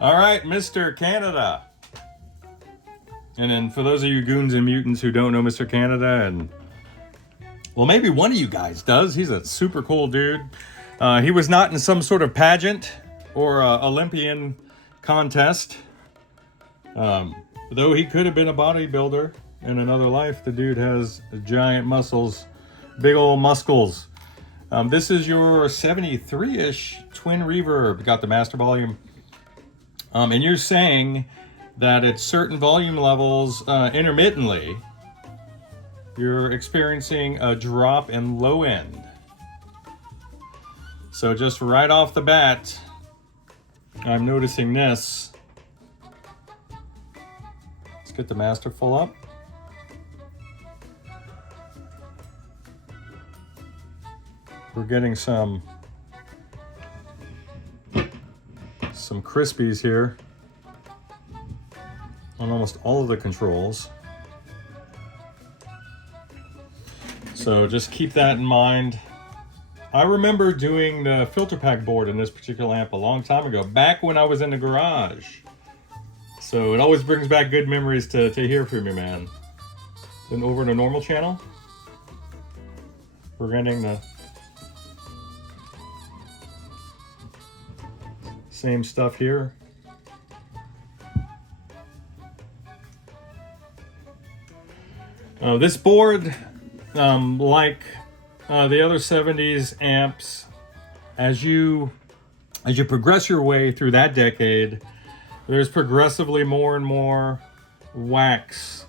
All right, Mr. Canada. And then for those of you goons and mutants who don't know Mr. Canada, and well, maybe one of you guys does. He's a super cool dude. He was not in some sort of pageant or Olympian contest. Though he could have been a bodybuilder in another life. The dude has giant muscles, big old muscles. This is your 73-ish twin reverb. Got the master volume. And you're saying that at certain volume levels, intermittently, you're experiencing a drop in low end. So just right off the bat, I'm noticing this. Let's get the master full up. We're getting some crispies here on almost all of the controls. So just keep that in mind. I remember doing the filter pack board in this particular amp a long time ago, back when I was in the garage. So it always brings back good memories to hear from you, man. Then over to normal channel, we're getting the same stuff here. This board, like the other 70s amps, as you progress your way through that decade, there's progressively more and more wax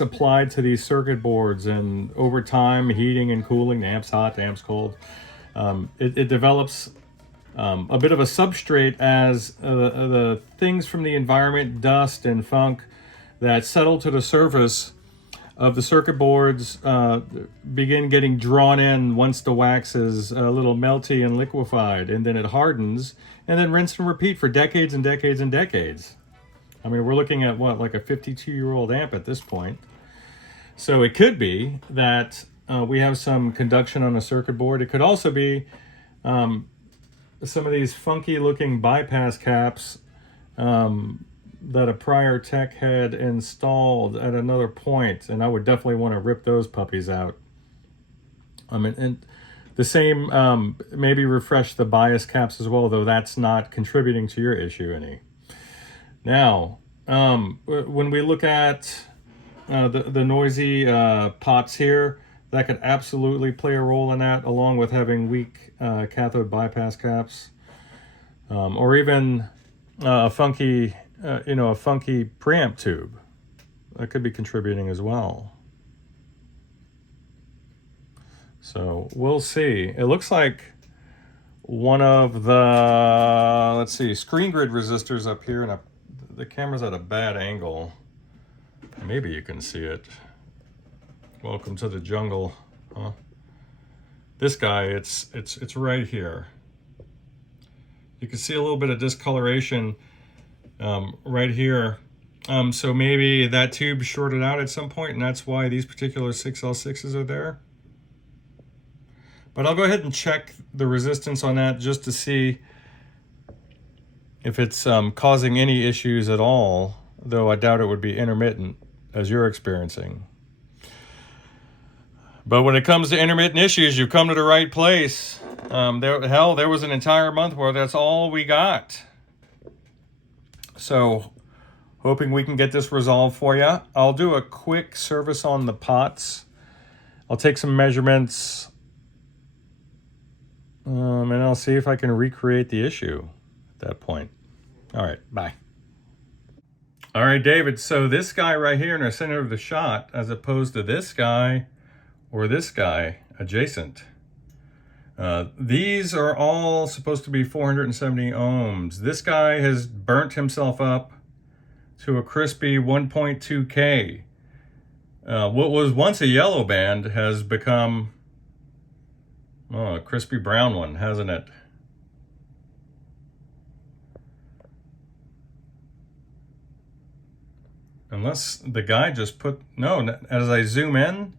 applied to these circuit boards, and over time, heating and cooling, the amp's hot, the amp's cold, it develops a bit of a substrate as the things from the environment, dust and funk, that settle to the surface of the circuit boards begin getting drawn in once the wax is a little melty and liquefied, and then it hardens, and then rinse and repeat for decades and decades and decades. I mean, we're looking at what, like a 52-year-old amp at this point. So it could be that we have some conduction on the circuit board. It could also be some of these funky looking bypass caps that a prior tech had installed at another point, and I would definitely want to rip those puppies out. And the same, maybe refresh the bias caps as well, though that's not contributing to your issue any. Now, when we look at the noisy pots here, that could absolutely play a role in that, along with having weak cathode bypass caps, or even a funky preamp tube. That could be contributing as well. So we'll see. It looks like one of the, let's see, screen grid resistors up here, and the camera's at a bad angle. Maybe you can see it. Welcome to the jungle, huh? This guy, it's right here. You can see a little bit of discoloration right here. So maybe that tube shorted out at some point, and that's why these particular 6L6s are there. But I'll go ahead and check the resistance on that just to see if it's causing any issues at all, though I doubt it would be intermittent as you're experiencing. But when it comes to intermittent issues, you've come to the right place. There was an entire month where that's all we got. So, hoping we can get this resolved for you. I'll do a quick service on the pots. I'll take some measurements, and I'll see if I can recreate the issue at that point. All right, bye. All right, David, so this guy right here in the center of the shot, as opposed to this guy or this guy adjacent, these are all supposed to be 470 ohms. This guy has burnt himself up to a crispy 1.2K. What was once a yellow band has become a crispy brown one, hasn't it? Unless the guy just put, no, as I zoom in,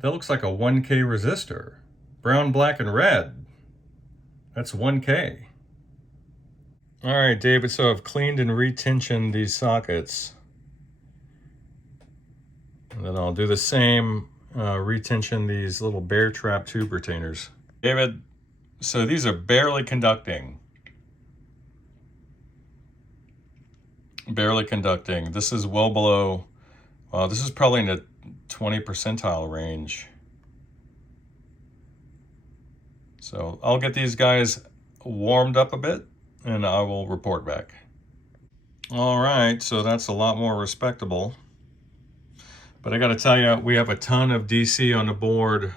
that looks like a 1K resistor. Brown, black, and red. That's 1K. All right, David, so I've cleaned and retensioned these sockets. And then I'll do the same, retension these little bear trap tube retainers. David, so these are barely conducting. Barely conducting. This is well below, this is probably in the 20 percentile range. So I'll get these guys warmed up a bit and I will report back. All right, so that's a lot more respectable. But I gotta tell you, we have a ton of DC on the board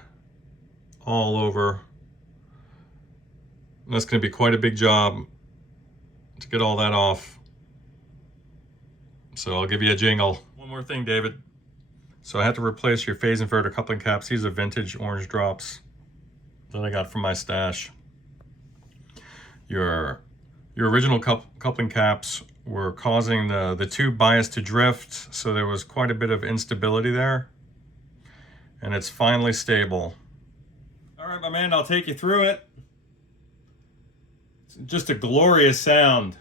all over. That's gonna be quite a big job to get all that off. So I'll give you a jingle. One more thing, David. So I had to replace your phase inverter coupling caps. These are vintage orange drops that I got from my stash. Your original coupling caps were causing the tube bias to drift, so there was quite a bit of instability there, and it's finally stable. All right, my man, I'll take you through it. It's just a glorious sound.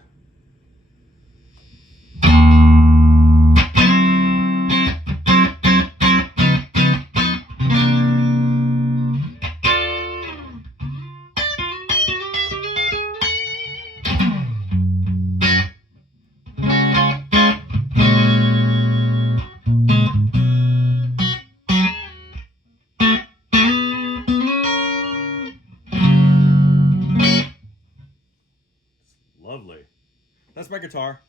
Lovely. That's my guitar.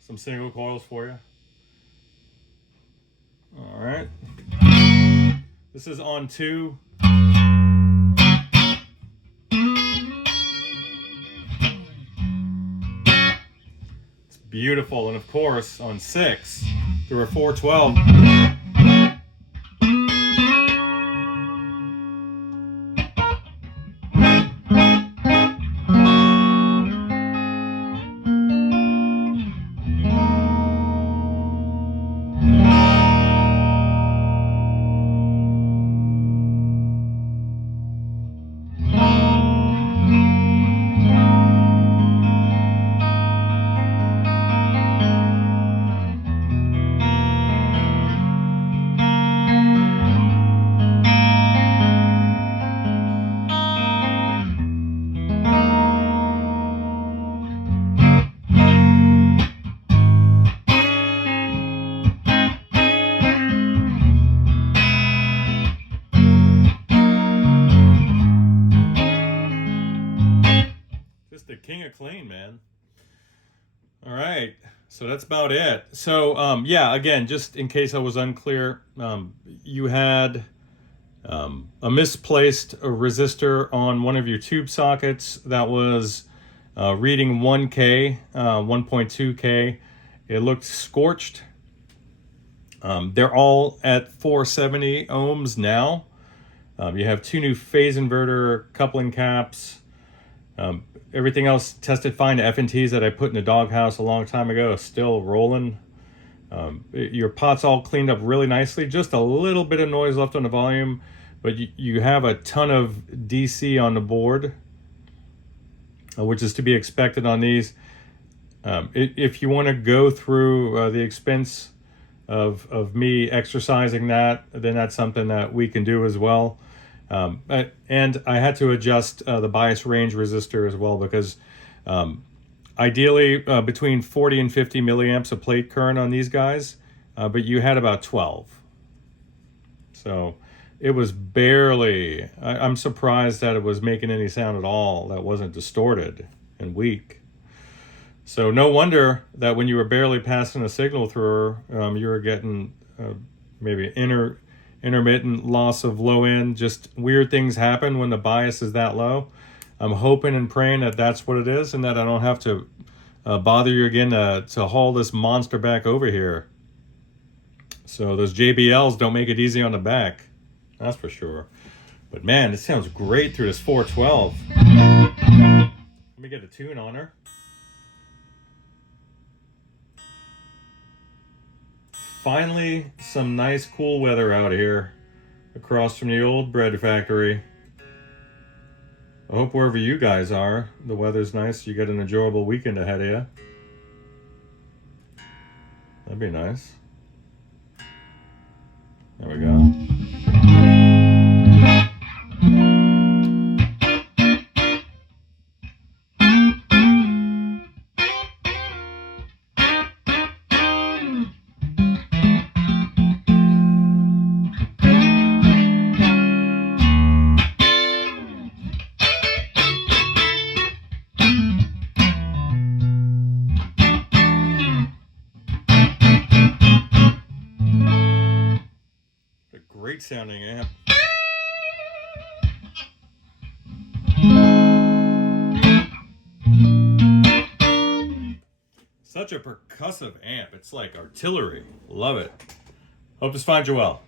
Some single coils for you. All right. This is on 2. It's beautiful. And of course, on 6 through a 412. The king of clean, man. All right, so that's about it. So yeah, again, just in case I was unclear, you had a misplaced resistor on one of your tube sockets that was reading 1K, 1.2K. It looked scorched. They're all at 470 ohms now. You have 2 new phase inverter coupling caps. Everything else tested fine. The FNTs that I put in the doghouse a long time ago is still rolling. Your pot's all cleaned up really nicely. Just a little bit of noise left on the volume, but you have a ton of DC on the board, which is to be expected on these. If you want to go through the expense of me exercising that, then that's something that we can do as well. And I had to adjust the bias range resistor as well, because ideally between 40 and 50 milliamps of plate current on these guys, but you had about 12. So it was barely, I'm surprised that it was making any sound at all that wasn't distorted and weak. So no wonder that when you were barely passing a signal through her, you were getting maybe intermittent loss of low end. Just weird things happen when the bias is that low. I'm hoping and praying that that's what it is, and that I don't have to bother you again to haul this monster back over here. So those JBLs don't make it easy on the back, that's for sure. But man, it sounds great through this 412. Let me get a tune on her. Finally, some nice cool weather out here across from the old bread factory. I hope wherever you guys are, the weather's nice. You get an enjoyable weekend ahead of you. That'd be nice. There we go. Great sounding amp. Such a percussive amp. It's like artillery. Love it. Hope this finds you well.